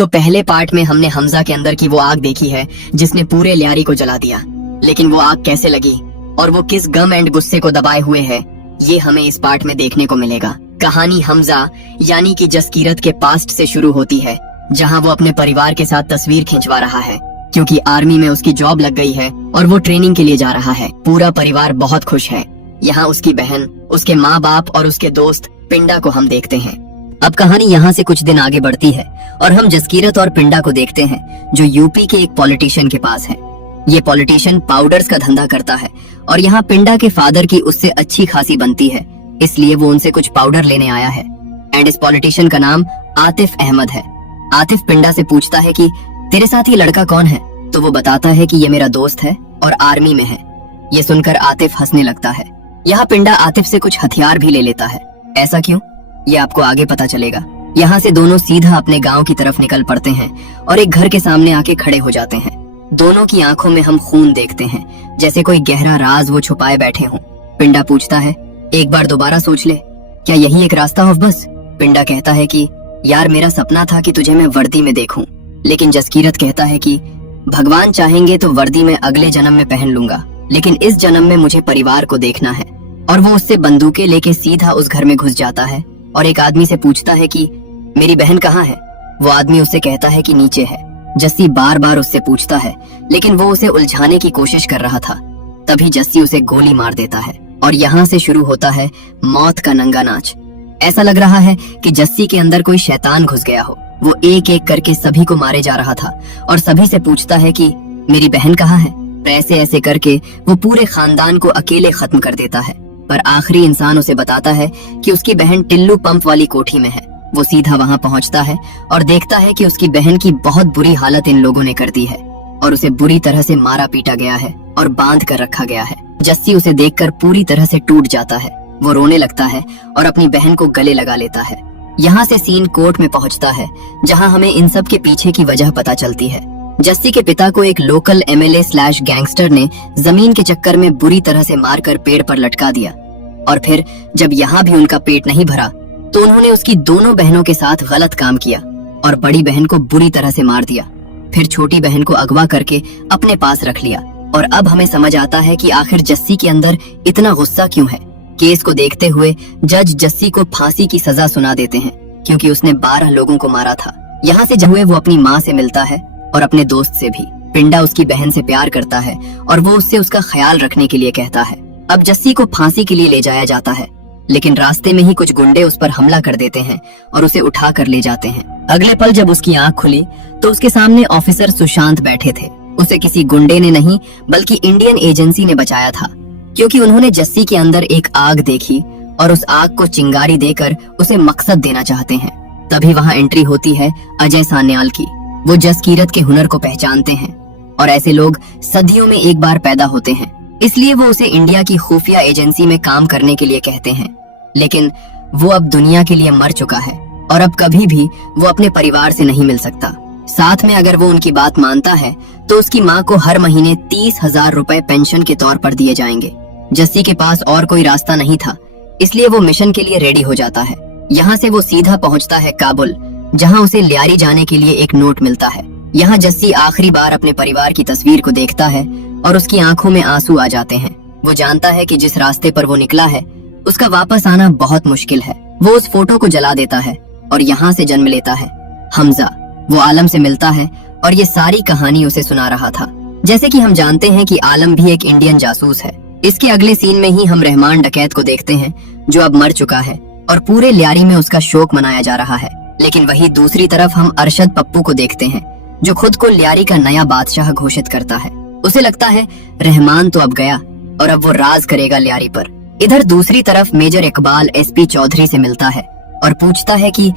तो पहले पार्ट में हमने हमजा के अंदर की वो आग देखी है जिसने पूरे लियारी को जला दिया, लेकिन वो आग कैसे लगी और वो किस गम एंड गुस्से को दबाए हुए है, ये हमें इस पार्ट में देखने को मिलेगा। कहानी हमजा यानी कि जसकीरत के पास्ट से शुरू होती है, जहां वो अपने परिवार के साथ तस्वीर खिंचवा रहा है क्योंकि आर्मी में उसकी जॉब लग गई है और वो ट्रेनिंग के लिए जा रहा है। पूरा परिवार बहुत खुश है। यहाँ उसकी बहन, उसके माँ बाप और उसके दोस्त पिंडा को हम देखते हैं। अब कहानी यहाँ से कुछ दिन आगे बढ़ती है और हम जसकीरत और पिंडा को देखते हैं जो यूपी के एक पॉलिटिशियन के पास है। ये पॉलिटिशियन पाउडर्स का धंधा करता है और यहाँ पिंडा के फादर की उससे अच्छी खासी बनती है, इसलिए वो उनसे कुछ पाउडर लेने आया है। एंड इस पॉलिटिशियन का नाम आतिफ अहमद है। आतिफ पिंडा से पूछता है कि तेरे साथ ये लड़का कौन है, तो वो बताता है कि ये मेरा दोस्त है और आर्मी में है। ये सुनकर आतिफ हंसने लगता है। यहाँ पिंडा आतिफ से कुछ हथियार भी ले लेता है। ऐसा क्यों, ये आपको आगे पता चलेगा। यहाँ से दोनों सीधा अपने गांव की तरफ निकल पड़ते हैं और एक घर के सामने आके खड़े हो जाते हैं। दोनों की आंखों में हम खून देखते हैं, जैसे कोई गहरा राज वो छुपाए बैठे हों। पिंडा पूछता है, एक बार दोबारा सोच ले, क्या यही एक रास्ता हो बस? पिंडा कहता है कि यार मेरा सपना था कि तुझे मैं वर्दी में देखूं, लेकिन जसकीरत कहता है कि भगवान चाहेंगे तो वर्दी में अगले जन्म में पहन लूंगा, लेकिन इस जन्म में मुझे परिवार को देखना है। और वो उससे बंदूकें लेके सीधा उस घर में घुस जाता है और एक आदमी से पूछता है कि मेरी बहन कहाँ है? वो आदमी उससे कहता है कि नीचे है। जस्सी बार बार उससे पूछता है, लेकिन वो उसे उलझाने की कोशिश कर रहा था। तभी जस्सी उसे गोली मार देता है और यहाँ से शुरू होता है मौत का नंगा नाच। ऐसा लग रहा है कि जस्सी के अंदर कोई शैतान घुस गया हो। वो एक एक करके सभी को मारे जा रहा था और सभी से पूछता है कि मेरी बहन कहाँ है? ऐसे ऐसे करके वो पूरे खानदान को अकेले खत्म कर देता है। पर आखिरी इंसान उसे बताता है कि उसकी बहन टिल्लू पंप वाली कोठी में है। वो सीधा वहां पहुंचता है और देखता है कि उसकी बहन की बहुत बुरी हालत इन लोगों ने कर दी है और उसे बुरी तरह से मारा पीटा गया है और बांध कर रखा गया है। जस्सी उसे देखकर पूरी तरह से टूट जाता है। वो रोने लगता है और अपनी बहन को गले लगा लेता है। यहाँ से सीन कोर्ट में पहुँचता है, जहाँ हमें इन सब के पीछे की वजह पता चलती है। जस्सी के पिता को एक लोकल MLA/गैंगस्टर ने जमीन के चक्कर में बुरी तरह से मारकर पेड़ पर लटका दिया और फिर जब यहाँ भी उनका पेट नहीं भरा तो उन्होंने उसकी दोनों बहनों के साथ गलत काम किया और बड़ी बहन को बुरी तरह से मार दिया। फिर छोटी बहन को अगवा करके अपने पास रख लिया और अब हमें समझ आता है कि आखिर जस्सी के अंदर इतना गुस्सा क्यों है। केस को देखते हुए जज जस्सी को फांसी की सजा सुना देते हैं क्योंकि उसने 12 लोगों को मारा था। यहाँ से जब वो अपनी माँ से मिलता है और अपने दोस्त से भी। पिंडा उसकी बहन से प्यार करता है और वो उससे उसका ख्याल रखने के लिए कहता है। अब जस्सी को फांसी के लिए ले जाया जाता है, लेकिन रास्ते में ही कुछ गुंडे उस पर हमला कर देते हैं और उसे उठा कर ले जाते हैं। अगले पल जब उसकी आंख खुली तो उसके सामने ऑफिसर सुशांत बैठे थे। उसे किसी गुंडे ने नहीं बल्कि इंडियन एजेंसी ने बचाया था, क्योंकि उन्होंने जस्सी के अंदर एक आग देखी और उस आग को चिंगारी देकर उसे मकसद देना चाहते हैं। तभी वहाँ एंट्री होती है अजय सान्याल की। वो जसकीरत के हुनर को पहचानते हैं और ऐसे लोग सदियों में एक बार पैदा होते हैं, इसलिए वो उसे इंडिया की खुफिया एजेंसी में काम करने के लिए कहते हैं। लेकिन वो अब दुनिया के लिए मर चुका है और अब कभी भी वो अपने परिवार से नहीं मिल सकता। साथ में अगर वो उनकी बात मानता है तो उसकी माँ को हर महीने 30,000 रुपए पेंशन के तौर पर दिए जाएंगे। जस्सी के पास और कोई रास्ता नहीं था, इसलिए वो मिशन के लिए रेडी हो जाता है। यहाँ से वो सीधा पहुँचता है काबुल, जहाँ उसे लियारी जाने के लिए एक नोट मिलता है। यहाँ जस्सी आखिरी बार अपने परिवार की तस्वीर को देखता है और उसकी आंखों में आंसू आ जाते हैं। वो जानता है कि जिस रास्ते पर वो निकला है उसका वापस आना बहुत मुश्किल है। वो उस फोटो को जला देता है और यहाँ से जन्म लेता है हमजा। वो आलम से मिलता है और ये सारी कहानी उसे सुना रहा था। जैसे कि हम जानते हैं कि आलम भी एक इंडियन जासूस है। इसके अगले सीन में ही हम रहमान डकैत को देखते हैं, जो अब मर चुका है और पूरे लियारी में उसका शोक मनाया जा रहा है। लेकिन वही दूसरी तरफ हम अरशद पप्पू को देखते हैं, जो खुद को लियारी का नया बादशाह घोषित करता है। उसे लगता है रहमान तो अब गया और अब वो राज करेगा लियारी पर। इधर दूसरी तरफ मेजर इकबाल SP चौधरी से मिलता है और पूछता है कि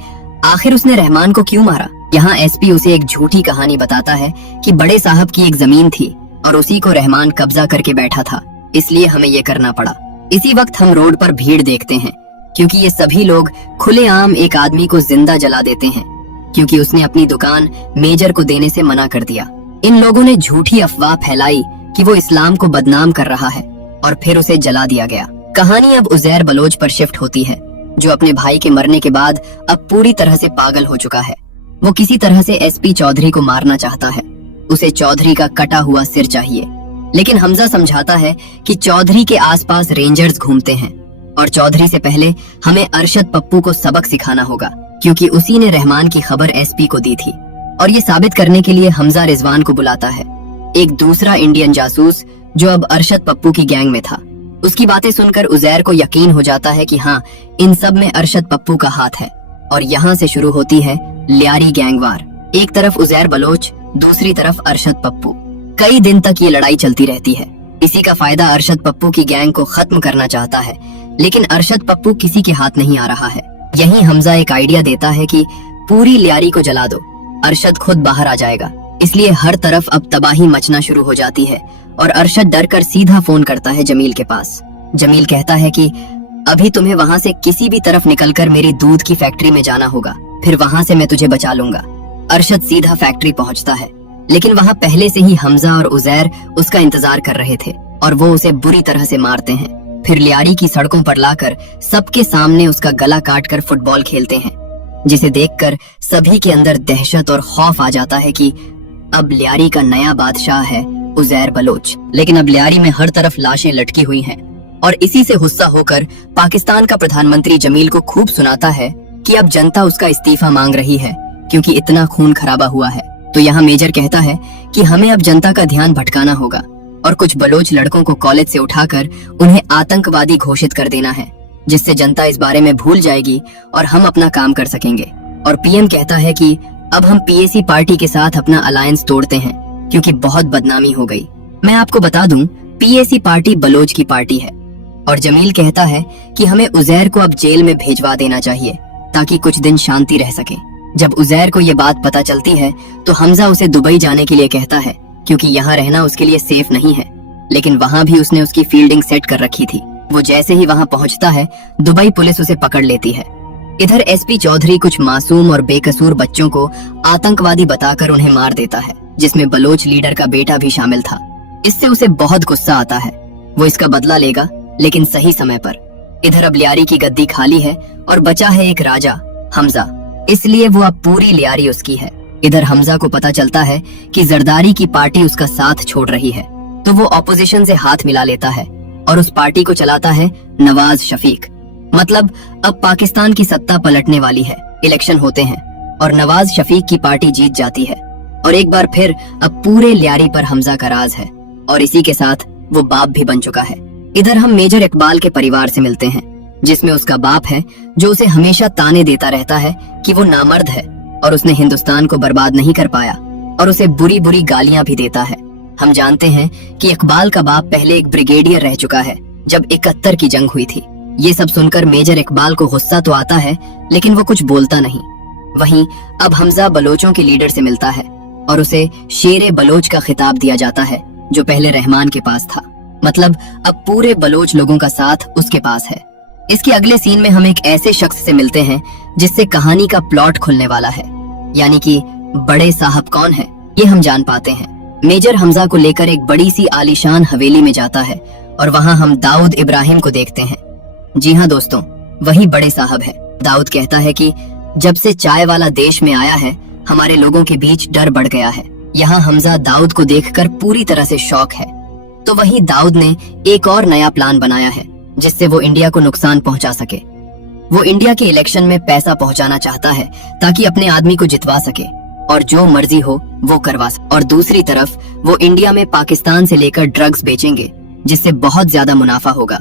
आखिर उसने रहमान को क्यों मारा। यहाँ SP उसे एक झूठी कहानी बताता है कि बड़े साहब की एक जमीन थी और उसी को रहमान कब्जा करके बैठा था, इसलिए हमें ये करना पड़ा। इसी वक्त हम रोड पर भीड़ देखते हैं, क्योंकि ये सभी लोग खुलेआम एक आदमी को जिंदा जला देते हैं, क्योंकि उसने अपनी दुकान मेजर को देने से मना कर दिया। इन लोगों ने झूठी अफवाह फैलाई कि वो इस्लाम को बदनाम कर रहा है और फिर उसे जला दिया गया। कहानी अब उजैर बलोच पर शिफ्ट होती है, जो अपने भाई के मरने के बाद अब पूरी तरह से पागल हो चुका है। वो किसी तरह से एसपी चौधरी को मारना चाहता है। उसे चौधरी का कटा हुआ सिर चाहिए। लेकिन हमजा समझाता है कि चौधरी के आसपास रेंजर्स घूमते हैं और चौधरी से पहले हमें अरशद पप्पू को सबक सिखाना होगा, क्योंकि उसी ने रहमान की खबर एसपी को दी थी। और ये साबित करने के लिए हमजा रिजवान को बुलाता है, एक दूसरा इंडियन जासूस जो अब अरशद पप्पू की गैंग में था। उसकी बातें सुनकर उजैर को यकीन हो जाता है कि हाँ, इन सब में अरशद पप्पू का हाथ है। और यहाँ से शुरू होती है लियारी गैंगवार। एक तरफ उजैर बलोच, दूसरी तरफ अरशद पप्पू। कई दिन तक ये लड़ाई चलती रहती है। इसी का फायदा अरशद पप्पू की गैंग को खत्म करना चाहता है, लेकिन अरशद पप्पू किसी के हाथ नहीं आ रहा है। यहीं हमजा एक आइडिया देता है कि पूरी लियारी को जला दो, अरशद खुद बाहर आ जाएगा। इसलिए हर तरफ अब तबाही मचना शुरू हो जाती है और अरशद डरकर सीधा फोन करता है जमील के पास। जमील कहता है कि अभी तुम्हें वहाँ से किसी भी तरफ निकलकर मेरी दूध की फैक्ट्री में जाना होगा, फिर वहाँ से मैं तुझे बचा लूंगा। अरशद सीधा फैक्ट्री पहुँचता है, लेकिन वहाँ पहले से ही हमजा और उजैर उसका इंतजार कर रहे थे और वो उसे बुरी तरह से मारते हैं। फिर लियारी की सड़कों पर लाकर सबके सामने उसका गला काटकर फुटबॉल खेलते हैं, जिसे देखकर सभी के अंदर दहशत और खौफ आ जाता है कि अब लियारी का नया बादशाह है उजैर बलोच। लेकिन अब लियारी में हर तरफ लाशें लटकी हुई हैं और इसी से गुस्सा होकर पाकिस्तान का प्रधानमंत्री जमील को खूब सुनाता है कि अब जनता उसका इस्तीफा मांग रही है क्योंकि इतना खून खराबा हुआ है। तो यहाँ मेजर कहता है कि हमें अब जनता का ध्यान भटकाना होगा और कुछ बलोच लड़कों को कॉलेज से उठाकर उन्हें आतंकवादी घोषित कर देना है, जिससे जनता इस बारे में भूल जाएगी और हम अपना काम कर सकेंगे। और पीएम कहता है कि अब हम पीएसी पार्टी के साथ अपना अलायंस तोड़ते हैं क्योंकि बहुत बदनामी हो गई। मैं आपको बता दूं, पीएसी पार्टी बलोच की पार्टी है। और जमील कहता है कि हमें उजैर को अब जेल में भेजवा देना चाहिए ताकि कुछ दिन शांति रह सके। जब उजैर को ये बात पता चलती है तो हमजा उसे दुबई जाने के लिए कहता है, क्योंकि यहाँ रहना उसके लिए सेफ नहीं है। लेकिन वहाँ भी उसने उसकी फील्डिंग सेट कर रखी थी। वो जैसे ही वहाँ पहुँचता है, दुबई पुलिस उसे पकड़ लेती है। इधर एसपी चौधरी कुछ मासूम और बेकसूर बच्चों को आतंकवादी बताकर उन्हें मार देता है, जिसमें बलोच लीडर का बेटा भी शामिल था। इससे उसे बहुत गुस्सा आता है। वो इसका बदला लेगा, लेकिन सही समय पर। इधर अब लियारी की गद्दी खाली है और बचा है एक राजा, हमजा। इसलिए वो अब पूरी लियारी उसकी है। इधर हमजा को पता चलता है कि जरदारी की पार्टी उसका साथ छोड़ रही है, तो वो ऑपोजिशन से हाथ मिला लेता है और उस पार्टी को चलाता है नवाज शफीक। मतलब अब पाकिस्तान की सत्ता पलटने वाली है। इलेक्शन होते हैं और नवाज शफीक की पार्टी जीत जाती है और एक बार फिर अब पूरे लियारी पर हमजा का राज है और इसी के साथ वो बाप भी बन चुका है। इधर हम मेजर इकबाल के परिवार से मिलते हैं, जिसमें उसका बाप है जो उसे हमेशा ताने देता रहता है कि वो नामर्द है और उसने हिंदुस्तान को बर्बाद नहीं कर पाया, और उसे बुरी बुरी गालियां भी देता है। हम जानते हैं कि इकबाल का बाप पहले एक ब्रिगेडियर रह चुका है जब 71 की जंग हुई थी। ये सब सुनकर मेजर इकबाल को गुस्सा तो आता है, लेकिन वो कुछ बोलता नहीं। वहीं अब हमजा बलोचों के लीडर से मिलता है और उसे शेरे बलोच का खिताब दिया जाता है, जो पहले रहमान के पास था। मतलब अब पूरे बलोच लोगों का साथ उसके पास है। इसके अगले सीन में हम एक ऐसे शख्स से मिलते हैं जिससे कहानी का प्लॉट खुलने वाला है, यानी कि बड़े साहब कौन है, ये हम जान पाते हैं। मेजर हमजा को लेकर एक बड़ी सी आलीशान हवेली में जाता है और वहाँ हम दाऊद इब्राहिम को देखते हैं। जी हाँ दोस्तों, वही बड़े साहब है। दाऊद कहता है कि जब से चाय वाला देश में आया है, हमारे लोगों के बीच डर बढ़ गया है। यहाँ हमजा दाऊद को देखकर पूरी तरह से शॉक है। तो वही दाऊद ने एक और नया प्लान बनाया है जिससे वो इंडिया को नुकसान पहुंचा सके। वो इंडिया के इलेक्शन में पैसा पहुंचाना चाहता है ताकि अपने आदमी को जितवा सके और जो मर्जी हो वो करवा सके। और दूसरी तरफ वो इंडिया में पाकिस्तान से लेकर ड्रग्स बेचेंगे, जिससे बहुत ज्यादा मुनाफा होगा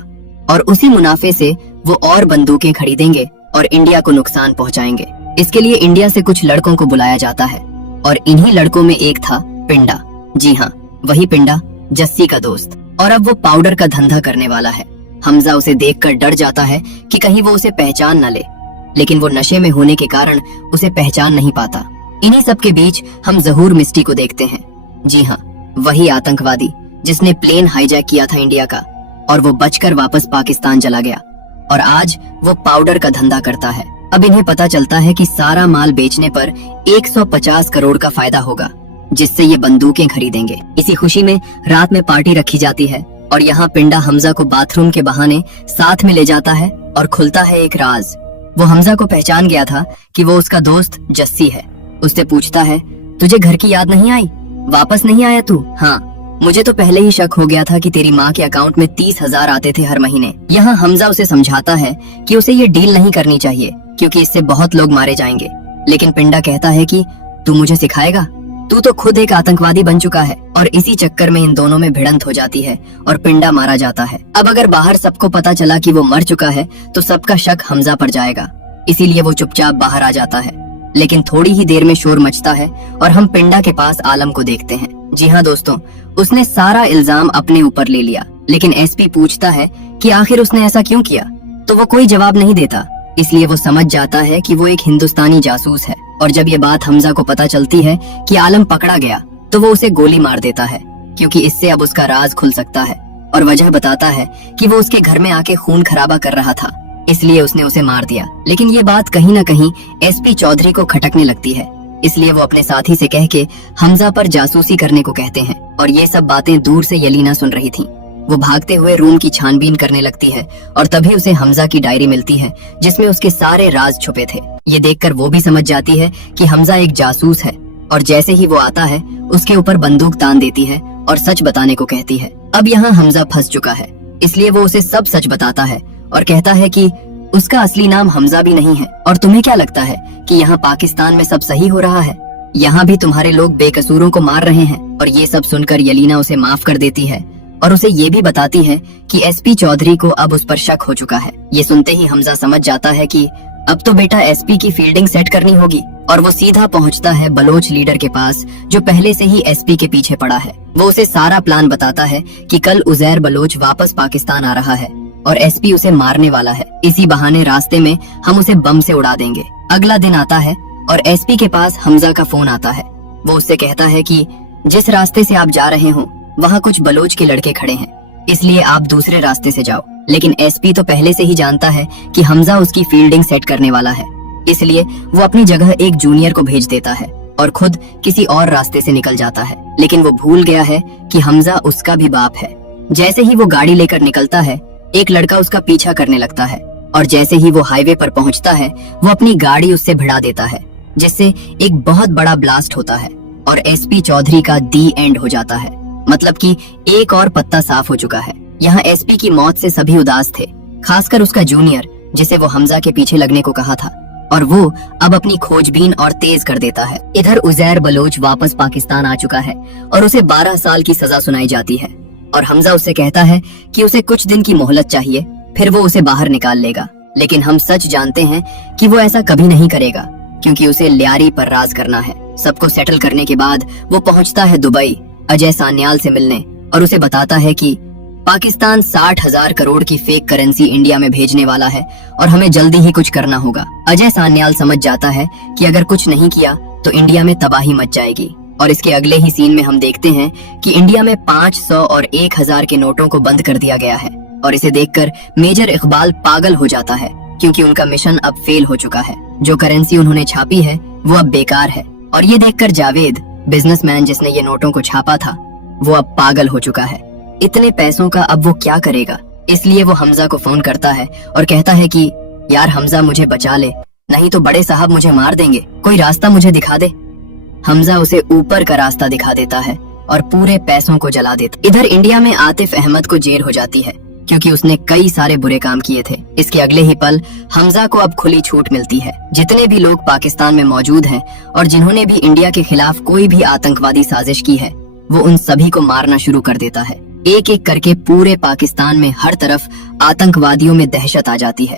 और उसी मुनाफे से वो और बंदूकें खरीदेंगे और इंडिया को नुकसान पहुंचाएंगे। इसके लिए इंडिया से कुछ लड़कों को बुलाया जाता है और इन्हीं लड़कों में एक था पिंडा। जी हाँ, वही पिंडा, जस्सी का दोस्त। और अब वो पाउडर का धंधा करने वाला है। हमजा उसे देखकर डर जाता है कि कहीं वो उसे पहचान न ले, लेकिन वो नशे में होने के कारण उसे पहचान नहीं पाता। इन्हीं सब के बीच हम जहूर मिस्टी को देखते हैं। जी हाँ, वही आतंकवादी जिसने प्लेन हाईजैक किया था इंडिया का और वो बचकर वापस पाकिस्तान चला गया और आज वो पाउडर का धंधा करता है। अब इन्हें पता चलता है कि सारा माल बेचने पर 150 करोड़ का फायदा होगा, जिससे ये बंदूकें खरीदेंगे। इसी खुशी में रात में पार्टी रखी जाती है और यहाँ पिंडा हमजा को बाथरूम के बहाने साथ में ले जाता है और खुलता है एक राज। वो हमजा को पहचान गया था कि वो उसका दोस्त जस्सी है। उससे पूछता है, तुझे घर की याद नहीं आई? वापस नहीं आया तू? हाँ, मुझे तो पहले ही शक हो गया था कि तेरी माँ के अकाउंट में 30,000 आते थे हर महीने। यहाँ हमजा उसे समझाता है कि उसे ये डील नहीं करनी चाहिए क्योंकि इससे बहुत लोग मारे जाएंगे। लेकिन पिंडा कहता है कि तू मुझे सिखाएगा? तू तो खुद एक आतंकवादी बन चुका है। और इसी चक्कर में इन दोनों में भिड़ंत हो जाती है और पिंडा मारा जाता है। अब अगर बाहर सबको पता चला कि वो मर चुका है तो सबका शक हमजा पर जाएगा, इसीलिए वो चुपचाप बाहर आ जाता है। लेकिन थोड़ी ही देर में शोर मचता है और हम पिंडा के पास आलम को देखते हैं। जी हाँ दोस्तों, उसने सारा इल्जाम अपने ऊपर ले लिया। लेकिन एसपी पूछता है कि आखिर उसने ऐसा क्यों किया, तो वो कोई जवाब नहीं देता। इसलिए वो समझ जाता है कि वो एक हिंदुस्तानी जासूस है। और जब ये बात हमजा को पता चलती है कि आलम पकड़ा गया तो वो उसे गोली मार देता है, क्योंकि इससे अब उसका राज खुल सकता है। और वजह बताता है कि वो उसके घर में आके खून खराबा कर रहा था, इसलिए उसने उसे मार दिया। लेकिन ये बात कहीं न कहीं एसपी चौधरी को खटकने लगती है, इसलिए वो अपने साथी से कह के हमजा पर जासूसी करने को कहते हैं। और ये सब बातें दूर से यलीना सुन रही थी। वो भागते हुए रूम की छानबीन करने लगती है और तभी उसे हमजा की डायरी मिलती है जिसमें उसके सारे राज छुपे थे। ये देखकर वो भी समझ जाती है कि हमजा एक जासूस है। और जैसे ही वो आता है उसके ऊपर बंदूक तान देती है और सच बताने को कहती है। अब यहाँ हमजा फंस चुका है, इसलिए वो उसे सब सच बताता है और कहता है कि उसका असली नाम हमजा भी नहीं है। और तुम्हें क्या लगता है कि यहाँ पाकिस्तान में सब सही हो रहा है? यहाँ भी तुम्हारे लोग बेकसूरों को मार रहे हैं। और ये सब सुनकर यलीना उसे माफ कर देती है और उसे ये भी बताती है कि एसपी चौधरी को अब उस पर शक हो चुका है। ये सुनते ही हमजा समझ जाता है कि अब तो बेटा एसपी की फील्डिंग सेट करनी होगी। और वो सीधा पहुंचता है बलोच लीडर के पास जो पहले से ही एसपी के पीछे पड़ा है। वो उसे सारा प्लान बताता है कि कल उजैर बलोच वापस पाकिस्तान आ रहा है और एसपी उसे मारने वाला है। इसी बहाने रास्ते में हम उसे बम से उड़ा देंगे। अगला दिन आता है और एसपी के पास हमजा का फोन आता है। वो उससे कहता है कि जिस रास्ते से आप जा रहे हो वहाँ कुछ बलोच के लड़के खड़े हैं, इसलिए आप दूसरे रास्ते से जाओ। लेकिन एसपी तो पहले से ही जानता है कि हमजा उसकी फील्डिंग सेट करने वाला है, इसलिए वो अपनी जगह एक जूनियर को भेज देता है और खुद किसी और रास्ते से निकल जाता है। लेकिन वो भूल गया है कि हमजा उसका भी बाप है। जैसे ही वो गाड़ी लेकर निकलता है एक लड़का उसका पीछा करने लगता है और जैसे ही वो हाईवे पर पहुंचता है वो अपनी गाड़ी उससे भिड़ा देता है, जिससे एक बहुत बड़ा ब्लास्ट होता है और एसपी चौधरी का दी एंड हो जाता है। मतलब कि एक और पत्ता साफ हो चुका है। यहाँ एसपी की मौत से सभी उदास थे, खासकर उसका जूनियर जिसे वो हमजा के पीछे लगने को कहा था। और वो अब अपनी खोजबीन और तेज कर देता है। इधर उजैर बलोच वापस पाकिस्तान आ चुका है और उसे 12 साल की सजा सुनाई जाती है। और हमजा उससे कहता है कि उसे कुछ दिन की मोहलत चाहिए, फिर वो उसे बाहर निकाल लेगा। लेकिन हम सच जानते हैं कि वो ऐसा कभी नहीं करेगा, क्योंकि उसे ल्यारी पर राज करना है। सबको सेटल करने के बाद वो पहुंचता है दुबई अजय सान्याल से मिलने और उसे बताता है कि पाकिस्तान 60,000 करोड़ की फेक करेंसी इंडिया में भेजने वाला है और हमें जल्दी ही कुछ करना होगा। अजय सान्याल समझ जाता है कि अगर कुछ नहीं किया तो इंडिया में तबाही मच जाएगी। और इसके अगले ही सीन में हम देखते हैं कि इंडिया में 500 और 1000 के नोटों को बंद कर दिया गया है। और इसे देखकर मेजर इकबाल पागल हो जाता है, क्योंकि उनका मिशन अब फेल हो चुका है। जो करेंसी उन्होंने छापी है वो अब बेकार है। और ये देखकर जावेद, बिजनेसमैन जिसने ये नोटों को छापा था, वो अब पागल हो चुका है। इतने पैसों का अब वो क्या करेगा? इसलिए वो हमजा को फोन करता है और कहता है कि यार हमजा मुझे बचा ले, नहीं तो बड़े साहब मुझे मार देंगे, कोई रास्ता मुझे दिखा दे। हमजा उसे ऊपर का रास्ता दिखा देता है और पूरे पैसों को जला देता। इधर इंडिया में आतिफ अहमद को जेल हो जाती है, क्योंकि उसने कई सारे बुरे काम किए थे। इसके अगले ही पल हमजा को अब खुली छूट मिलती है। जितने भी लोग पाकिस्तान में मौजूद हैं और जिन्होंने भी इंडिया के खिलाफ कोई भी आतंकवादी साजिश की है, वो उन सभी को मारना शुरू कर देता है। एक एक करके पूरे पाकिस्तान में हर तरफ आतंकवादियों में दहशत आ जाती है।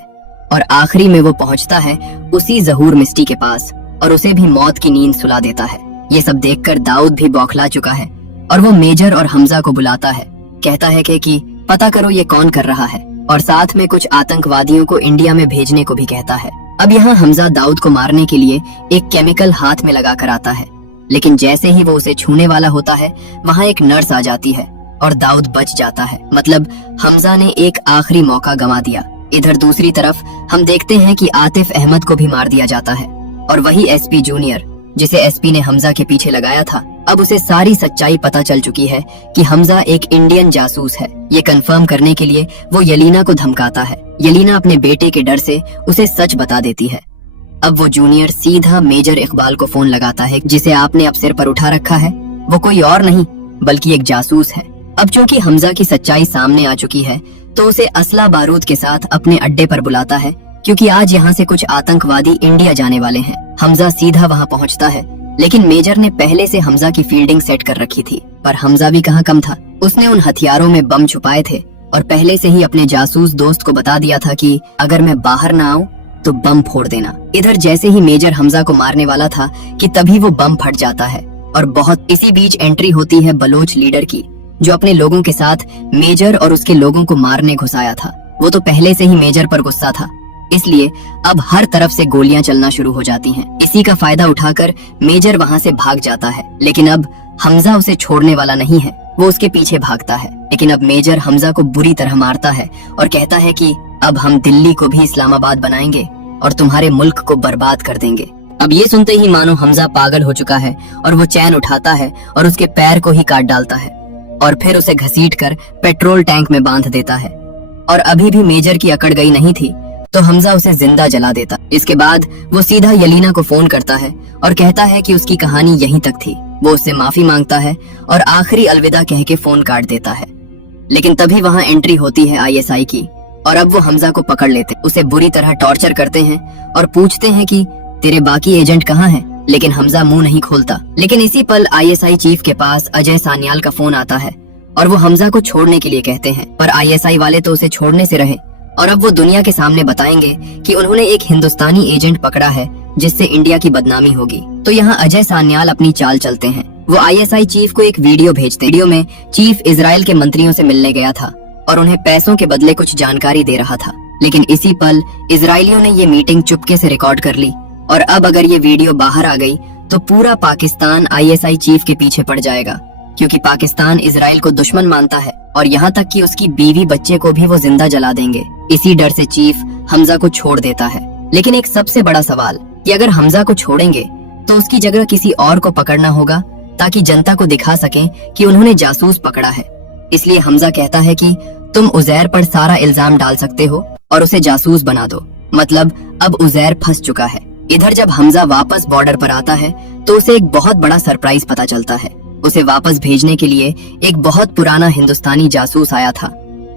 और आखिरी में वो पहुंचता है उसी जहूर मिस्टी के पास और उसे भी मौत की नींद सुला देता है। ये सब देखकर दाऊद भी बौखला चुका है और वो मेजर और हमजा को बुलाता है। कहता है कि पता करो ये कौन कर रहा है, और साथ में कुछ आतंकवादियों को इंडिया में भेजने को भी कहता है। अब यहाँ हमजा दाऊद को मारने के लिए एक केमिकल हाथ में लगा कर आता है, लेकिन जैसे ही वो उसे छूने वाला होता है वहाँ एक नर्स आ जाती है और दाऊद बच जाता है। मतलब हमजा ने एक आखिरी मौका गंवा दिया। इधर दूसरी तरफ हम देखते हैं कि आतिफ अहमद को भी मार दिया जाता है और वही एसपी जूनियर जिसे एसपी ने हमजा के पीछे लगाया था, अब उसे सारी सच्चाई पता चल चुकी है कि हमजा एक इंडियन जासूस है। ये कंफर्म करने के लिए वो यलीना को धमकाता है। यलीना अपने बेटे के डर से उसे सच बता देती है। अब वो जूनियर सीधा मेजर इकबाल को फोन लगाता है, जिसे आपने अब सिर पर उठा रखा है वो कोई और नहीं बल्कि एक जासूस है। अब चूंकि हमजा की सच्चाई सामने आ चुकी है तो उसे असला बारूद के साथ अपने अड्डे पर बुलाता है, क्योंकि आज यहाँ से कुछ आतंकवादी इंडिया जाने वाले हैं। हमजा सीधा वहाँ पहुँचता है, लेकिन मेजर ने पहले से हमजा की फील्डिंग सेट कर रखी थी। पर हमजा भी कहाँ कम था, उसने उन हथियारों में बम छुपाए थे और पहले से ही अपने जासूस दोस्त को बता दिया था कि अगर मैं बाहर ना आऊं तो बम फोड़ देना। इधर जैसे ही मेजर हमजा को मारने वाला था कि तभी वो बम फट जाता है और बहुत इसी बीच एंट्री होती है बलोच लीडर की, जो अपने लोगों के साथ मेजर और उसके लोगों को मारने घुस आया था। वो तो पहले से ही मेजर पर गुस्सा था, इसलिए अब हर तरफ से गोलियां चलना शुरू हो जाती हैं। इसी का फायदा उठाकर मेजर वहां से भाग जाता है, लेकिन अब हमजा उसे छोड़ने वाला नहीं है, वो उसके पीछे भागता है। लेकिन अब मेजर हमजा को बुरी तरह मारता है और कहता है कि अब हम दिल्ली को भी इस्लामाबाद बनाएंगे और तुम्हारे मुल्क को बर्बाद कर देंगे। अब ये सुनते ही मानो हमजा पागल हो चुका है और वो चैन उठाता है और उसके पैर को ही काट डालता है और फिर उसे घसीटकर पेट्रोल टैंक में बांध देता है। और अभी भी मेजर की अकड़ गई नहीं थी तो हमजा उसे जिंदा जला देता। इसके बाद वो सीधा यलीना को फोन करता है और कहता है कि उसकी कहानी यहीं तक थी। वो उससे माफी मांगता है और आखिरी अलविदा कह के फोन काट देता है। लेकिन तभी वहाँ एंट्री होती है ISI की और अब वो हमजा को पकड़ लेते, उसे बुरी तरह टॉर्चर करते हैं और पूछते हैं कि तेरे बाकी एजेंट कहाँ हैं? लेकिन हमजा मुंह नहीं खोलता। लेकिन इसी पल ISI चीफ के पास अजय सान्याल का फोन आता है और वो हमजा को छोड़ने के लिए कहते हैं, पर ISI वाले तो उसे छोड़ने से रहे और अब वो दुनिया के सामने बताएंगे कि उन्होंने एक हिंदुस्तानी एजेंट पकड़ा है जिससे इंडिया की बदनामी होगी। तो यहाँ अजय सान्याल अपनी चाल चलते हैं। वो ISI चीफ को एक वीडियो भेजते। वीडियो में चीफ इजराइल के मंत्रियों से मिलने गया था और उन्हें पैसों के बदले कुछ जानकारी दे रहा था। लेकिन इसी पल इजरायलियों ने ये मीटिंग चुपके से रिकॉर्ड कर ली और अब अगर ये वीडियो बाहर आ गई तो पूरा पाकिस्तान ISI चीफ के पीछे पड़ जाएगा, क्योंकि पाकिस्तान इजराइल को दुश्मन मानता है और यहाँ तक कि उसकी बीवी बच्चे को भी वो जिंदा जला देंगे। इसी डर से चीफ हमजा को छोड़ देता है। लेकिन एक सबसे बड़ा सवाल कि अगर हमजा को छोड़ेंगे तो उसकी जगह किसी और को पकड़ना होगा ताकि जनता को दिखा सकें कि उन्होंने जासूस पकड़ा है। इसलिए हमजा कहता है कि तुम उजैर पर सारा इल्जाम डाल सकते हो और उसे जासूस बना दो। मतलब अब उजैर फंस चुका है। इधर जब हमजा वापस बॉर्डर पर आता है तो उसे एक बहुत बड़ा सरप्राइज पता चलता है। उसे वापस भेजने के लिए एक बहुत पुराना हिंदुस्तानी जासूस आया था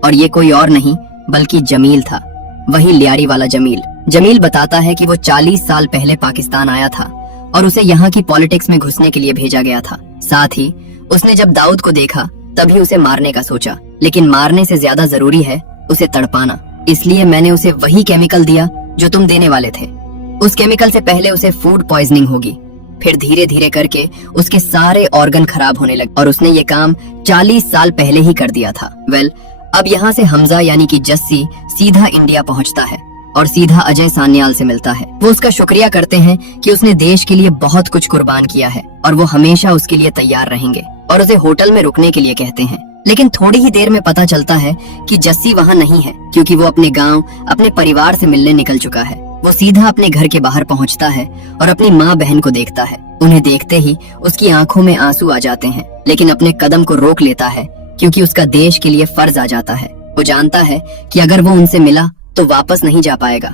और ये कोई और नहीं बल्कि जमील था, वही लियारी वाला जमील। जमील बताता है कि वो 40 साल पहले पाकिस्तान आया था और उसे यहाँ की पॉलिटिक्स में घुसने के लिए भेजा गया था। साथ ही उसने जब दाऊद को देखा तभी उसे मारने का सोचा, लेकिन मारने से ज्यादा जरूरी है उसे तड़पाना। इसलिए मैंने उसे वही केमिकल दिया जो तुम देने वाले थे। उस केमिकल से पहले उसे फूड पॉइजनिंग होगी, फिर धीरे धीरे करके उसके सारे ऑर्गन खराब होने लगे और उसने ये काम 40 साल पहले ही कर दिया था। अब यहाँ से हमजा यानी कि जस्सी सीधा इंडिया पहुँचता है और सीधा अजय सान्याल से मिलता है। वो उसका शुक्रिया करते हैं कि उसने देश के लिए बहुत कुछ कुर्बान किया है और वो हमेशा उसके लिए तैयार रहेंगे और उसे होटल में रुकने के लिए कहते हैं। लेकिन थोड़ी ही देर में पता चलता है कि जस्सी वहाँ नहीं है, क्योंकि वो अपने गांव अपने परिवार से मिलने निकल चुका है। वो सीधा अपने घर के बाहर पहुँचता है और अपनी माँ बहन को देखता है। उन्हें देखते ही उसकी आंखों में आंसू आ जाते हैं, लेकिन अपने कदम को रोक लेता है क्योंकि उसका देश के लिए फर्ज आ जाता है। वो जानता है कि अगर वो उनसे मिला तो वापस नहीं जा पाएगा,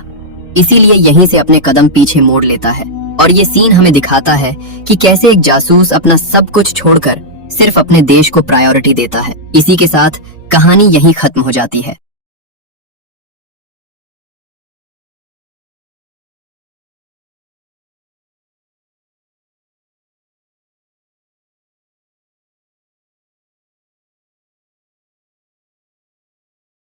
इसीलिए यहीं से अपने कदम पीछे मोड़ लेता है। और ये सीन हमें दिखाता है कि कैसे एक जासूस अपना सब कुछ छोड़कर सिर्फ अपने देश को प्रायोरिटी देता है। इसी के साथ कहानी यहीं खत्म हो जाती है।